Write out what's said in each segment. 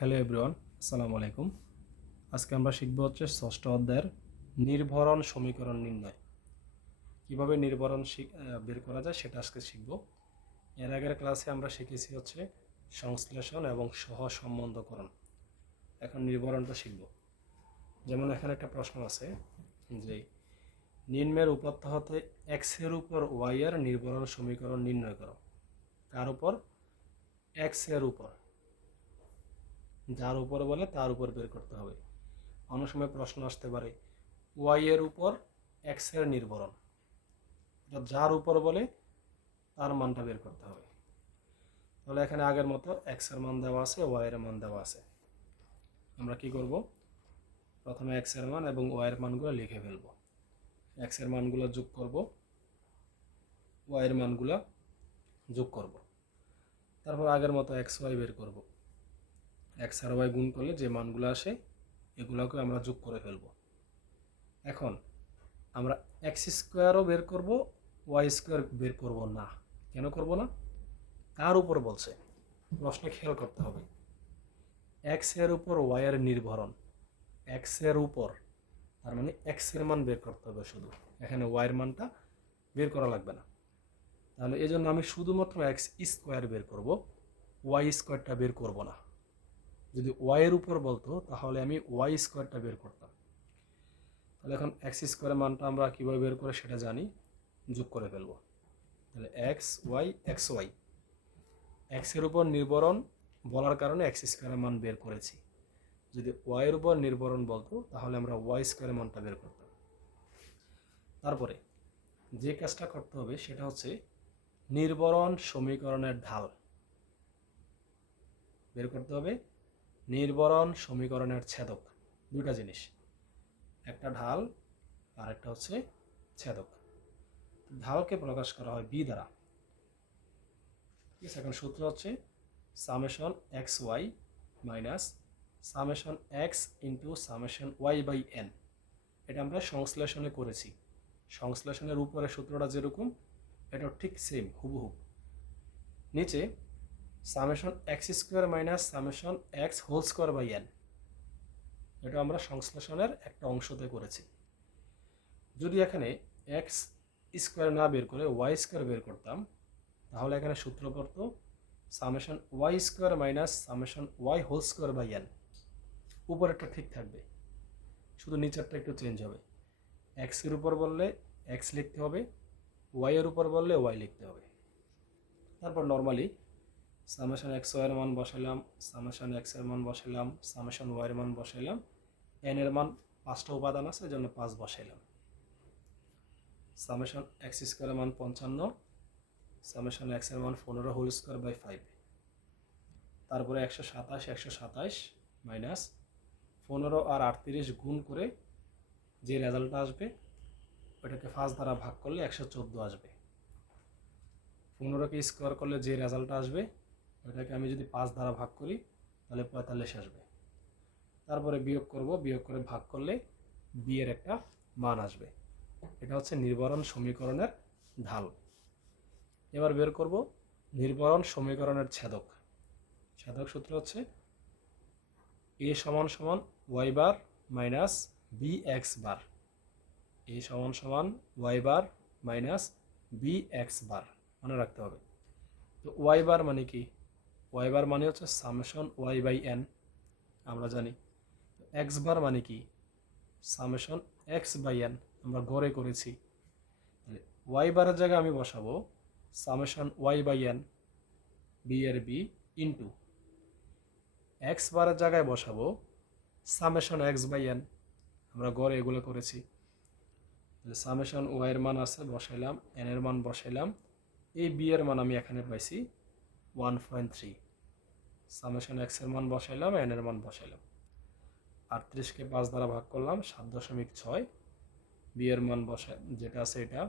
Hello everyone, আসসালামু আলাইকুম। আজকে আমরা শিখব হচ্ছে ষষ্ঠ অধ্যায়ের নির্ভরণ সমীকরণ নির্ণয়। কিভাবে নির্ভরণ বের করা যায় সেটা আজকে শিখব। এর আগের ক্লাসে আমরা শিখেছি হচ্ছে সংশ্লেষণ এবং সহসম্বন্ধকরণ। এখন নির্ভরণটা শিখব। যেমন এখানে একটা প্রশ্ন আছে যে নিম্নের উপাত্ত হতে এক্স এর উপর ওয়াই এর নির্ভরণ সমীকরণ নির্ণয় করো। কার উপর? এক্স এর উপর। যার উপর বলে তার উপর বের করতে হবে। অনেক সময় প্রশ্ন আসতে পারে ওয়াই এর উপর এক্স এর নির্ভরণ, যার উপর বলে তার মানটা বের করতে হবে। তাহলে এখানে আগের মতো এক্স এর মান দেওয়া আছে, ওয়াই এর মান দেওয়া আছে। আমরা কি করব? প্রথমে এক্স এর মান এবং ওয়াই এর মানগুলো লিখে ফেলব। এক্স এর মানগুলো যোগ করব, ওয়াই এর মানগুলো যোগ করব। তারপর আগের মতো এক্স ওয়াই বের করব। এক্স আর ওয়াই গুণ করলে যে মানগুলো আসে এগুলোকে আমরা যোগ করে ফেলব। এখন আমরা এক্স স্কোয়ারও বের করব, ওয়াই স্কোয়ার বের করব না। কেন করব না? কার উপর বলছে? প্রশ্নে খেয়াল করতে হবে। এক্স এর উপর ওয়াই এর নির্ভরণ, এক্স এর উপর, তার মানে এক্স এর মান বের করতে হবে শুধু, এখানে ওয়াই এর মানটা বের করা লাগবে না। তাহলে এই জন্য আমি শুধুমাত্র এক্স স্কোয়ার বের করব, ওয়াই স্কোয়ারটা বের করব না। যদি ওয়াই এর উপর বলতো তাহলে আমি ওয়াই স্কোয়ারটা বের করতাম। তাহলে এখন এক্স স্কোয়ারের মানটা আমরা কীভাবে বের করে সেটা জানি, যোগ করে ফেলবো। তাহলে এক্স ওয়াই, এক্স এর উপর নির্ভরণ বলার কারণে এক্স স্কোয়ারের মান বের করেছি। যদি ওয়াই এর উপর নির্ভরণ বলতো তাহলে আমরা ওয়াই স্কোয়ারের মানটা বের করতাম। তারপরে যে কাজটা করতে হবে সেটা হচ্ছে নির্ভরণ সমীকরণের ঢাল বের করতে হবে। নির্ভরণ সমীকরণের ছেদক, দুটা জিনিস, একটা ঢাল আর একটা হচ্ছে ছেদক। ঢালকে প্রকাশ করা হয় বি দ্বারা। ঠিক আছে, এখন সূত্র হচ্ছে summation x y minus summation x into summation y by n. এটা আমরা সংশ্লেষণে করেছি। সংশ্লেষণের উপরে সূত্রটা যেরকম এটা ঠিক সেম হুবহু। নিচে summation x square minus summation x whole square by n, এটা আমরা সংশ্লেষণের একটা অংশতে করেছি। যদি এখানে এক্স স্কোয়ার না বের করে ওয়াই স্কোয়ার বের করতাম তাহলে এখানে সূত্র পড়তো summation y square minus summation y whole square by n. উপরেরটা ঠিক থাকবে, শুধু নিচেরটা একটু চেঞ্জ হবে। এক্স এর উপর বললে এক্স লিখতে হবে, ওয়াই এর উপর বললে ওয়াই লিখতে হবে। তারপর নর্মালি সামেশন এক্স ওয়াই এর মান বসাইলাম, সামেশন এক্স এর মান বসাইলাম, সামেশন ওয়াই এর মান বসাইলাম। এন এর মান 5টা উপাদান আছে, এই জন্য 5 বসাইলাম। সামেশন এক্স স্কোয়ারের মান 55, সামেশন এক্স এর মান 15 হোল স্কোয়ার বাই 5। তারপরে 127 মাইনাস 15 আর 38 গুণ করে যে রেজাল্টটা আসবে ওইটাকে 5 দ্বারা ভাগ করলে 114 আসবে। 15কে স্কোয়ার করলে যে রেজাল্টটা আসবে ওইটাকে আমি যদি 5 দ্বারা ভাগ করি তাহলে 45 আসবে। তারপরে বিয়োগ করব, বিয়োগ করে ভাগ করলে বি এর একটা মান আসবে। এটা হচ্ছে নির্ভরণ সমীকরণের ঢাল। এবার বের করব নির্ভরণ সমীকরণের ছেদক। ছেদক সূত্র হচ্ছে এ সমান সমান Y bar minus b x বার। এ সমান সমান Y bar minus b x বার, মনে রাখতে হবে। তো ওয়াই বার মানে কি? ওয়াই বার মানে হচ্ছে সামেশন ওয়াই বাই এন, আমরা জানি। এক্স বার মানে কি? সামেশন এক্স বাই এন, আমরা গড়ে করেছি। তাহলে ওয়াই বারের জায়গায় আমি বসাবো summation y by n, b এর বি, ইন্টু এক্স বারের জায়গায় বসাবো সামেশন এক্স বাই এন, আমরা গড়ে এগুলো করেছি। সামেশন ওয়াই এর মান আছে বসাইলাম, এন এর মান বসাইলাম, এই বি এর মান আমি এখানে পাইছি 1.3। সামেশন এক্স এর মান বসাইলাম, এন এর মান বসাইলাম। 38কে 5 দ্বারা ভাগ করলাম 7.6। বি এর মান বসাই যেটা আছে এটা,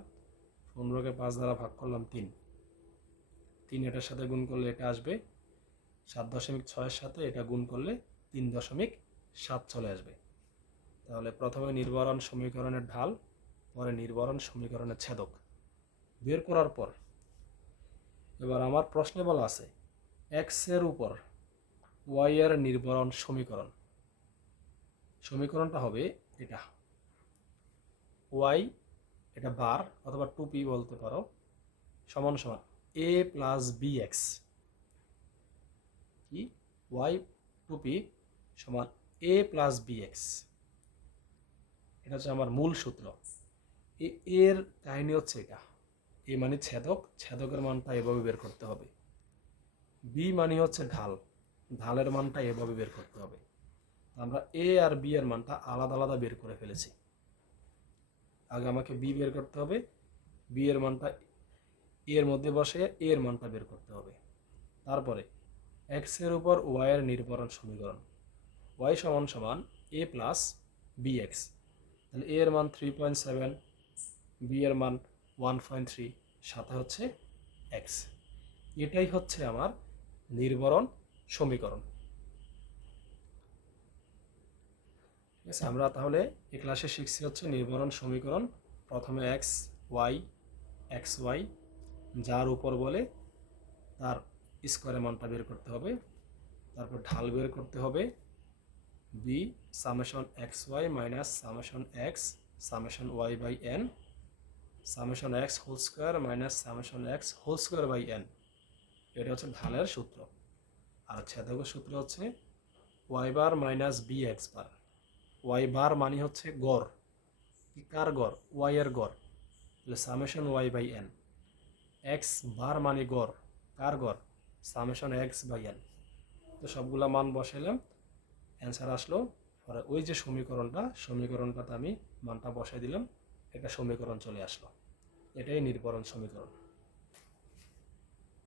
15কে 5 দ্বারা ভাগ করলাম 3। এটার সাথে গুণ করলে এটা আসবে, 7.6 সাথে এটা গুণ করলে 3.7 চলে আসবে। তাহলে প্রথমে নির্ভরণ সমীকরণের ঢাল, পরে নির্ভরণ সমীকরণের ছেদক বের করার পর এবার আমার প্রশ্নে বলা আছে এক্স এর উপর ওয়াই এর নির্ভরণ সমীকরণ। সমীকরণটা হবে এটা, ওয়াই এটা বার অথবা 2p বলতে পারো, সমান সমান a প্লাস বি এক্স, কি ওয়াই 2p সমান a প্লাস বি এক্স। এটা হচ্ছে আমার মূল সূত্র। এর কাহিনী হচ্ছে এটা, এ মানে ছেদক, ছেদকের মানটা এভাবে বের করতে হবে। বি মানে হচ্ছে ঢাল, ঢালের মানটা এভাবে বের করতে হবে। আমরা এ আর বি এর মানটা আলাদা আলাদা বের করে ফেলেছি। আগে আমাকে বি বের করতে হবে, বি এর মানটা এর মধ্যে বসে এর মানটা বের করতে হবে। তারপরে এক্স এর উপর ওয়াই এর নির্ভরণ সমীকরণ, ওয়াই সমান সমান এ প্লাস বি এক্স, তাহলে এ এর মান 3.7, বি এর মান 1.3, সাথে হচ্ছে এক্স। এটাই হচ্ছে আমার নির্ভরণ সমীকরণ। ঠিক আছে, আমরা তাহলে এই ক্লাসে শিখছি হচ্ছে নির্ভরণ সমীকরণ। প্রথমে এক্স ওয়াই যার উপর বলে তার স্কোয়ারের মানটা বের করতে হবে, তারপর ঢাল বের করতে হবে, b summation x y minus summation x summation y by n, summation x whole square minus summation x whole square by n. এটা হচ্ছে ঢালের সূত্র। আর ছেদকের সূত্র হচ্ছে y bar minus b x bar. Y bar মানে হচ্ছে গড়, কার গড়? ওয়াই এর গড়, তাহলে summation y by n. X bar মানে গড়, কার গড়? Summation x by n. তো সবগুলা মান বসাইলাম, অ্যান্সার আসলো। পরে ওই যে সমীকরণটাতে আমি মানটা বসাই দিলাম, একটা সমীকরণ চলে আসলো। এটাই নির্ভরণ সমীকরণ।